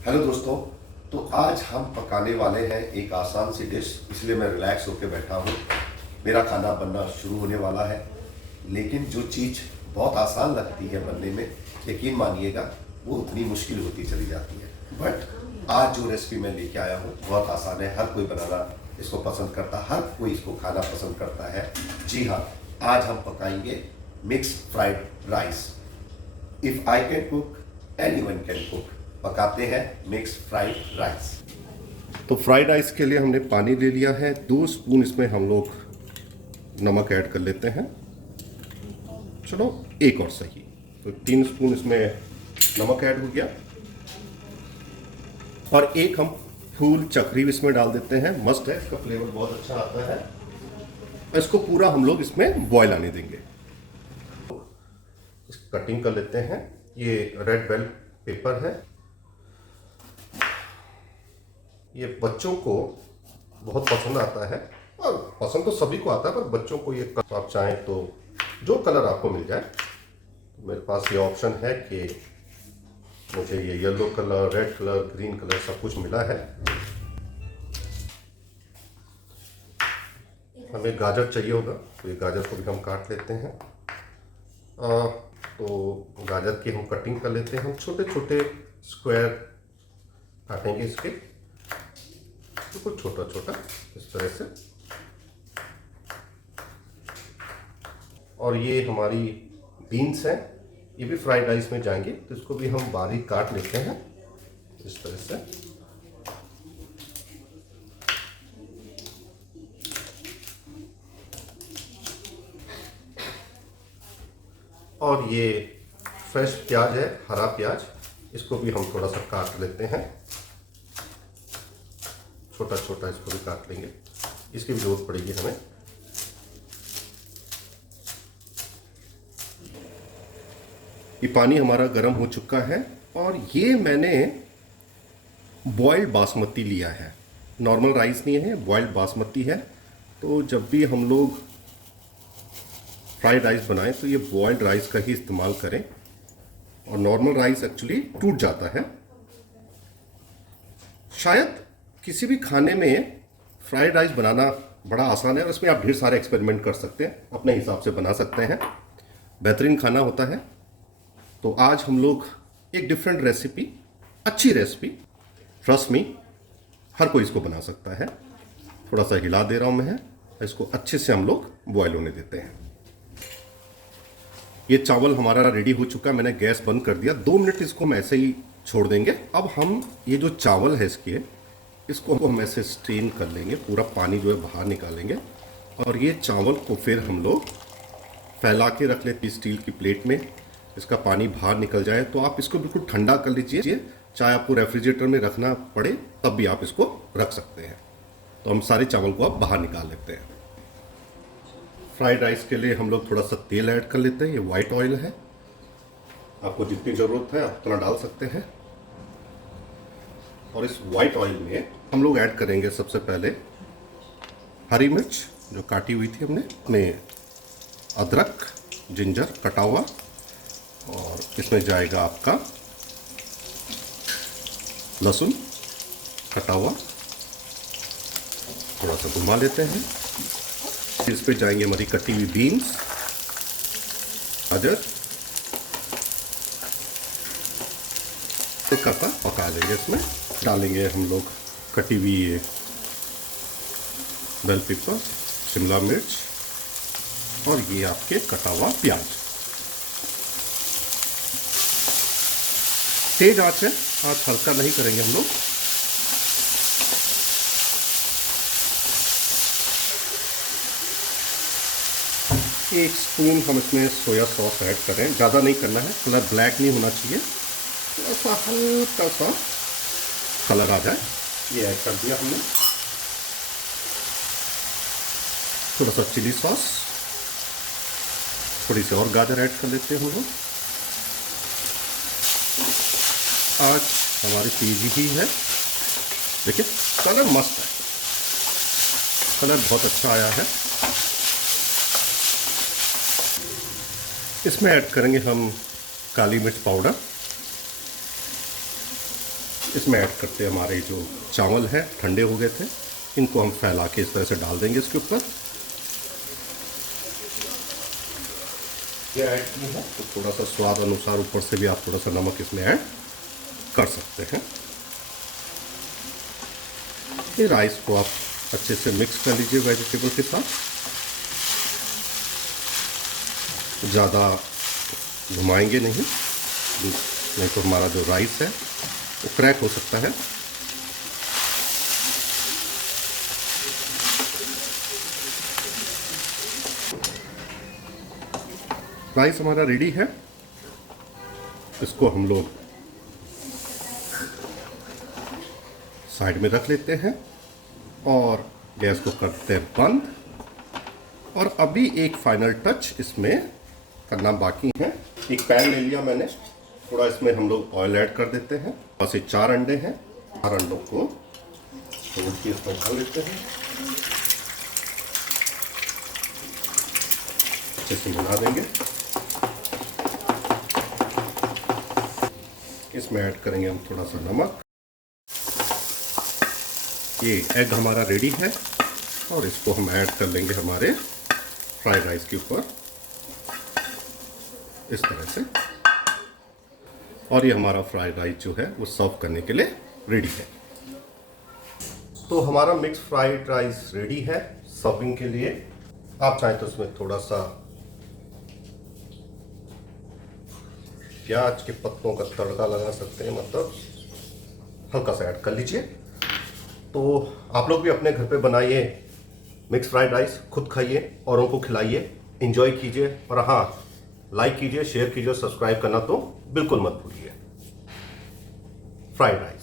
Hello दोस्तों। तो आज हम पकाने वाले हैं एक आसान सी डिश, इसलिए मैं रिलैक्स होकर बैठा हूँ। मेरा खाना बनना शुरू होने वाला है, लेकिन जो चीज़ बहुत आसान लगती है बनने में, यकीन मानिएगा वो उतनी मुश्किल होती चली जाती है। बट आज जो रेसिपी मैं लेके आया हूँ बहुत आसान है, हर कोई बनाना इसको पसंद करता है, हर कोई इसको खाना पसंद करता है। जी हाँ, आज हम पकाएंगे mix fried rice. If I can cook, anyone can cook. पकाते हैं मिक्स फ्राइड राइस। तो फ्राइड राइस के लिए हमने पानी ले लिया है, 2 स्पून इसमें हम लोग नमक ऐड कर लेते हैं। चलो एक और सही, तो 3 स्पून इसमें नमक ऐड हो गया। और एक हम फूल चक्री इसमें डाल देते हैं, मस्त है, इसका फ्लेवर बहुत अच्छा आता है। इसको पूरा हम लोग इसमें बॉयल आने देंगे। कटिंग कर लेते हैं। ये रेड बेल पेपर है, ये बच्चों को बहुत पसंद आता है, और पसंद तो सभी को आता है, पर बच्चों को ये आप चाहें तो जो कलर आपको मिल जाए। तो मेरे पास ये ऑप्शन है कि मुझे ये yellow colour, red colour, green colour सब कुछ मिला है। हमें गाजर चाहिए होगा, तो ये गाजर को भी हम काट लेते हैं। तो गाजर की हम कटिंग कर लेते हैं। हम छोटे छोटे स्क्वायर काटेंगे इसके, बिल्कुल छोटा छोटा इस तरह से। और ये हमारी बीन्स हैं, ये भी फ्राइड राइस में जाएंगे, तो इसको भी हम बारीक काट लेते हैं इस तरह से। और ये फ्रेश प्याज है, हरा प्याज, इसको भी हम थोड़ा सा काट लेते हैं, छोटा छोटा इसको भी काट लेंगे, इसकी भी जरूरत पड़ेगी हमें। ये पानी हमारा गर्म हो चुका है, और ये मैंने बॉइल्ड बासमती लिया है, नॉर्मल राइस नहीं है, बॉइल्ड बासमती है। तो जब भी हम लोग फ्राइड राइस बनाएं तो ये बॉइल्ड राइस का ही इस्तेमाल करें, और नॉर्मल राइस एक्चुअली टूट जाता है। शायद किसी भी खाने में फ्राइड राइस बनाना बड़ा आसान है, और इसमें आप ढेर सारे एक्सपेरिमेंट कर सकते हैं, अपने हिसाब से बना सकते हैं, बेहतरीन खाना होता है। तो आज हम लोग एक डिफरेंट रेसिपी, अच्छी रेसिपी, ट्रस्ट मी, हर कोई इसको बना सकता है। थोड़ा सा हिला दे रहा हूं मैं, इसको अच्छे से हम लोग बॉयल होने देते हैं। ये चावल हमारा रेडी हो चुका है, मैंने गैस बंद कर दिया। 2 मिनट इसको हम ऐसे ही छोड़ देंगे। अब हम ये जो चावल है इसको हम ऐसे स्ट्रेन कर लेंगे, पूरा पानी जो है बाहर निकालेंगे, और ये चावल को फिर हम लोग फैला के रख लेते स्टील की प्लेट में। इसका पानी बाहर निकल जाए तो आप इसको बिल्कुल ठंडा कर लीजिए, चाहे आपको रेफ्रिजरेटर में रखना पड़े तब भी आप इसको रख सकते हैं। तो हम सारे चावल को अब बाहर निकाल लेते हैं। फ्राइड राइस के लिए हम लोग थोड़ा सा तेल ऐड कर लेते हैं, ये वाइट ऑयल है, आपको जितनी ज़रूरत है आप उतना डाल सकते हैं। और इस वाइट ऑयल में हम लोग ऐड करेंगे सबसे पहले हरी मिर्च जो काटी हुई थी हमने, में अदरक, जिंजर कटा हुआ, और इसमें जाएगा आपका लहसुन कटा हुआ, थोड़ा सा घुमा लेते हैं। इस पे जाएंगे हमारी कटी हुई बीन्स, गाजर, हल्का सा पका लेंगे। इसमें डालेंगे हम लोग कटी हुई बेल पेपर, शिमला मिर्च, और ये आपके कटा हुआ प्याज। तेज आंच है, आंच हल्का नहीं करेंगे हम लोग। एक स्पून हम इसमें सोया सॉस ऐड करें, ज़्यादा नहीं करना है, कलर ब्लैक नहीं होना चाहिए, थोड़ा सा हल्का सा कलर आ जाए, ये ऐड कर दिया हमने। थोड़ा सा चिली सॉस, थोड़ी सी और गाजर ऐड कर लेते हैं हम लोग। आज हमारी तेजी ही है, देखिए कलर मस्त है, कलर बहुत अच्छा आया है। इसमें ऐड करेंगे हम काली मिर्च पाउडर, इसमें ऐड करते हैं हमारे जो चावल है, ठंडे हो गए थे, इनको हम फैला के इस तरह से डाल देंगे इसके ऊपर। ये ऐड की है तो थोड़ा सा स्वाद अनुसार ऊपर से भी आप थोड़ा सा नमक इसमें ऐड कर सकते हैं। ये राइस को आप अच्छे से मिक्स कर लीजिए वेजिटेबल के साथ। ज़्यादा घुमाएंगे नहीं तो हमारा जो राइस है वो क्रैक हो सकता है। राइस हमारा रेडी है, इसको हम लोग साइड में रख लेते हैं और गैस को करते हैं बंद। और अभी एक फाइनल टच इसमें करना बाकी है। एक पैन ले लिया मैंने, थोड़ा इसमें हम लोग ऑयल ऐड कर देते हैं। बस ये 4 अंडे हैं, 4 अंडों को तोड़ के इसमें डाल देते हैं, अच्छे से मिला देंगे। इसमें ऐड करेंगे हम थोड़ा सा नमक। ये एग हमारा रेडी है और इसको हम ऐड कर लेंगे हमारे फ्राइड राइस के ऊपर इस तरह से। और ये हमारा फ्राइड राइस जो है वो सर्व करने के लिए रेडी है। तो हमारा मिक्स फ्राइड राइस रेडी है सर्विंग के लिए। आप चाहें तो इसमें थोड़ा सा प्याज के पत्तों का तड़का लगा सकते हैं, मतलब हल्का सा ऐड कर लीजिए। तो आप लोग भी अपने घर पे बनाइए मिक्स फ्राइड राइस, खुद खाइए और उनको खिलाइए, एंजॉय कीजिए। और हाँ, लाइक कीजिए, शेयर कीजिए, सब्सक्राइब करना तो बिल्कुल मत भूलिए। Fried rice.